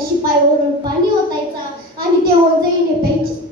शिपाईवरून पाणी ओतायचा आणि ते ओंजळीने प्यायची